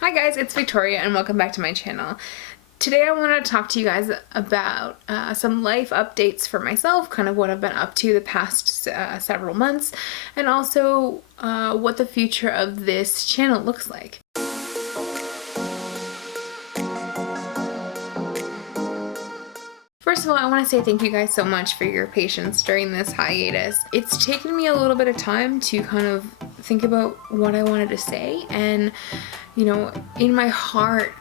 Hi guys, it's Victoria and welcome back to my channel. Today I want to talk to you guys about some life updates for myself, kind of what I've been up to the past several months, and also what the future of this channel looks like. First of all, I want to say thank you guys so much for your patience during this hiatus. It's taken me a little bit of time to kind of think about what I wanted to say, and you know, in my heart,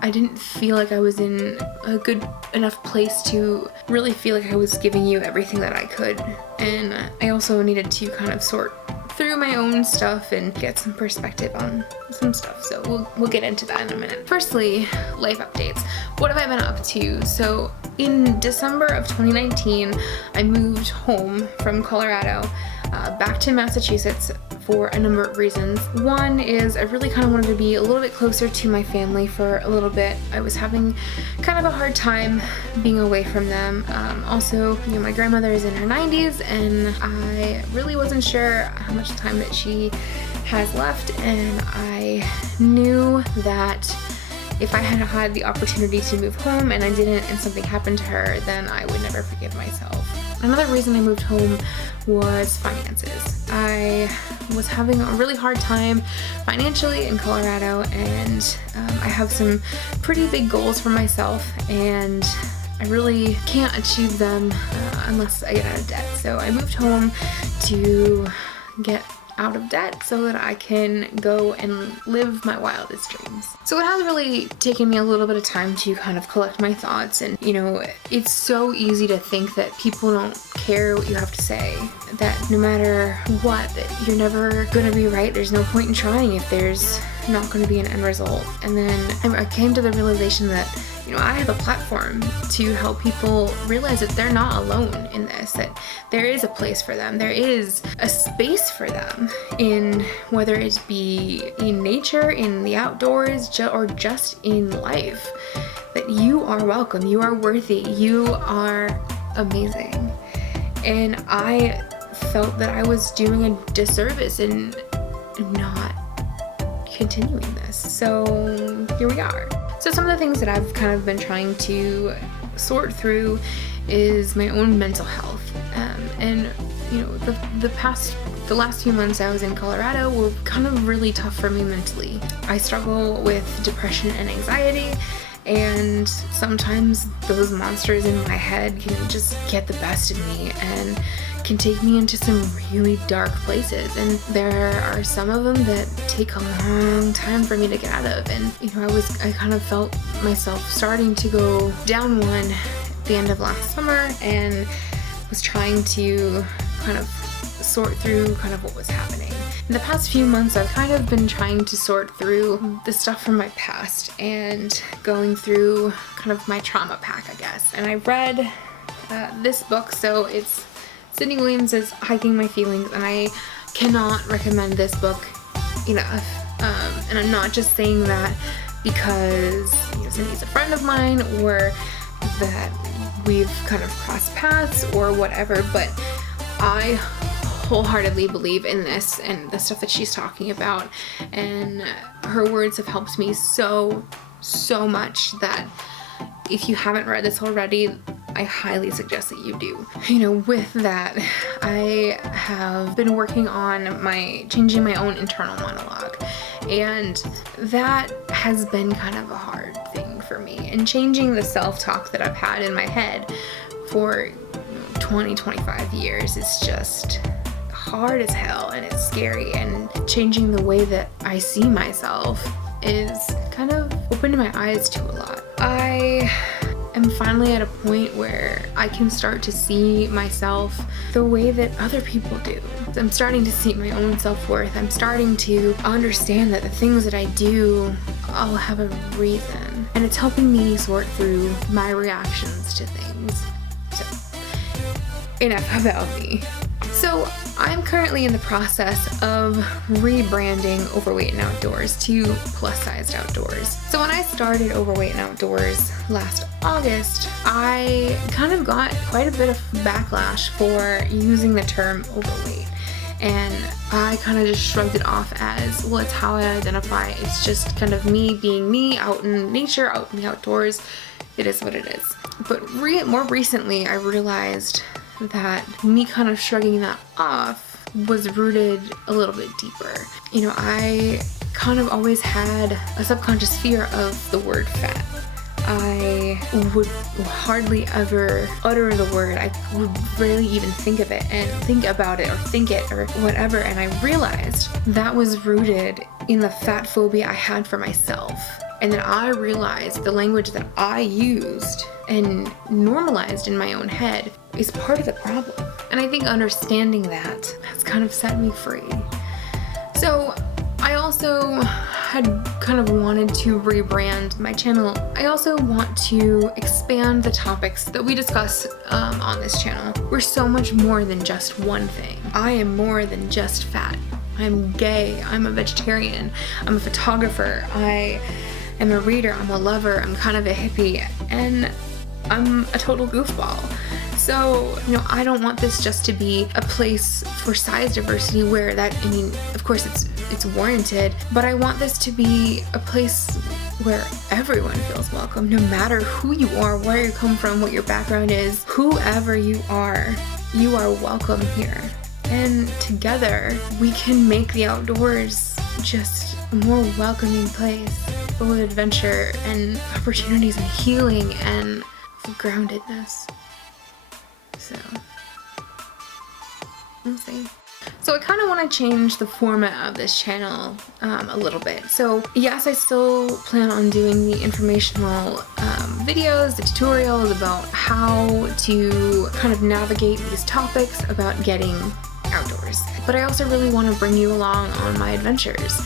I didn't feel like I was in a good enough place to really feel like I was giving you everything that I could. And I also needed to kind of sort through my own stuff and get some perspective on some stuff. So we'll get into that in a minute. Firstly, life updates. What have I been up to? So in December of 2019, I moved home from Colorado back to Massachusetts for a number of reasons. One is I really kind of wanted to be a little bit closer to my family for a little bit. I was having kind of a hard time being away from them. Also, you know, my grandmother is in her 90s and I really wasn't sure how much time that she has left, and I knew that if I had had the opportunity to move home and I didn't and something happened to her, then I would never forgive myself. Another reason I moved home was finances. I was having a really hard time financially in Colorado, and I have some pretty big goals for myself, and I really can't achieve them unless I get out of debt. So I moved home to get out of debt so that I can go and live my wildest dreams. So it has really taken me a little bit of time to kind of collect my thoughts, and you know, it's so easy to think that people don't care what you have to say, that no matter what, that you're never gonna be right. There's no point in trying if there's not gonna be an end result. And then I came to the realization that, you know, I have a platform to help people realize that they're not alone in this, that there is a place for them, there is a space for them in whether it be in nature, in the outdoors, or just in life, that you are welcome, you are worthy, you are amazing. And I felt that I was doing a disservice in not continuing this. So here we are. So some of the things that I've kind of been trying to sort through is my own mental health. And you know, the last few months I was in Colorado were kind of really tough for me mentally. I struggle with depression and anxiety, and sometimes those monsters in my head can just get the best of me and can take me into some really dark places, and there are some of them that take a long time for me to get out of. And you know, I kind of felt myself starting to go down one at the end of last summer, and was trying to kind of sort through kind of what was happening. In the past few months, I've kind of been trying to sort through the stuff from my past and going through kind of my trauma pack, I guess. And I read this book, so it's Sydney Williams' Hiking My Feelings, and I cannot recommend this book enough. And I'm not just saying that because, you know, Sydney's a friend of mine or that we've kind of crossed paths or whatever, but I wholeheartedly believe in this and the stuff that she's talking about, and her words have helped me so much that if you haven't read this already, I highly suggest that you do. You know, with that, I have been working on changing my own internal monologue, and that has been kind of a hard thing for me. And changing the self-talk that I've had in my head for 20-25 years is just hard as hell, and it's scary, and changing the way that I see myself is kind of opening my eyes to a lot. I am finally at a point where I can start to see myself the way that other people do. I'm starting to see my own self-worth. I'm starting to understand that the things that I do all have a reason, and it's helping me sort through my reactions to things. So, enough about me. So I'm currently in the process of rebranding Overweight and Outdoors to Plus Sized Outdoors. So when I started Overweight and Outdoors last August, I kind of got quite a bit of backlash for using the term overweight. and I kind of just shrugged it off as, well, it's how I identify. It's just kind of me being me, out in nature, out in the outdoors. It is what it is. But more recently, I realized that me kind of shrugging that off was rooted a little bit deeper. You know, I kind of always had a subconscious fear of the word fat. I would hardly ever utter the word. I would rarely even think of it and think about it or think it or whatever. And I realized that was rooted in the fat phobia I had for myself. And then I realized the language that I used and normalized in my own head is part of the problem. And I think understanding that has kind of set me free. So I also had kind of wanted to rebrand my channel. I also want to expand the topics that we discuss on this channel. We're so much more than just one thing. I am more than just fat. I'm gay, I'm a vegetarian, I'm a photographer, I am a reader, I'm a lover, I'm kind of a hippie, and I'm a total goofball. So, you know, I don't want this just to be a place for size diversity where that, I mean, of course it's warranted, but I want this to be a place where everyone feels welcome, no matter who you are, where you come from, what your background is, whoever you are welcome here. And together, we can make the outdoors just a more welcoming place, full of adventure and opportunities and healing and groundedness. So, we'll see. So I kind of want to change the format of this channel a little bit. So yes, I still plan on doing the informational videos, the tutorials about how to kind of navigate these topics about getting outdoors. But I also really want to bring you along on my adventures.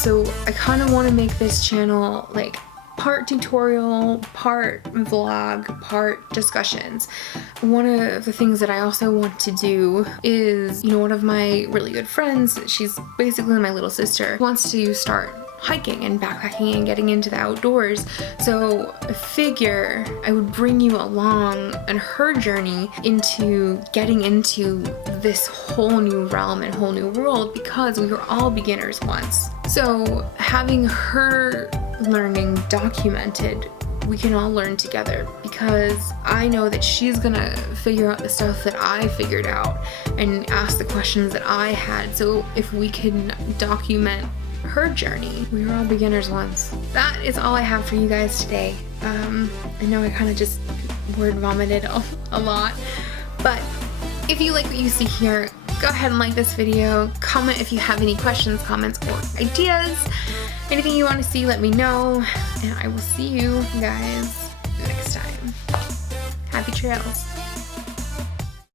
So I kind of want to make this channel like part tutorial, part vlog, part discussions. One of the things that I also want to do is, you know, one of my really good friends, she's basically my little sister, wants to start hiking and backpacking and getting into the outdoors. So I figure I would bring you along on her journey into getting into this whole new realm and whole new world, because we were all beginners once. So having her learning documented, we can all learn together, because I know that she's gonna figure out the stuff that I figured out and ask the questions that I had. So if we can document her journey, we were all beginners once. That is all I have for you guys today. I know I kind of just word vomited a lot, but if you like what you see here, go ahead and like this video, comment if you have any questions, comments, or ideas. Anything you want to see, let me know, and I will see you guys next time. Happy trails.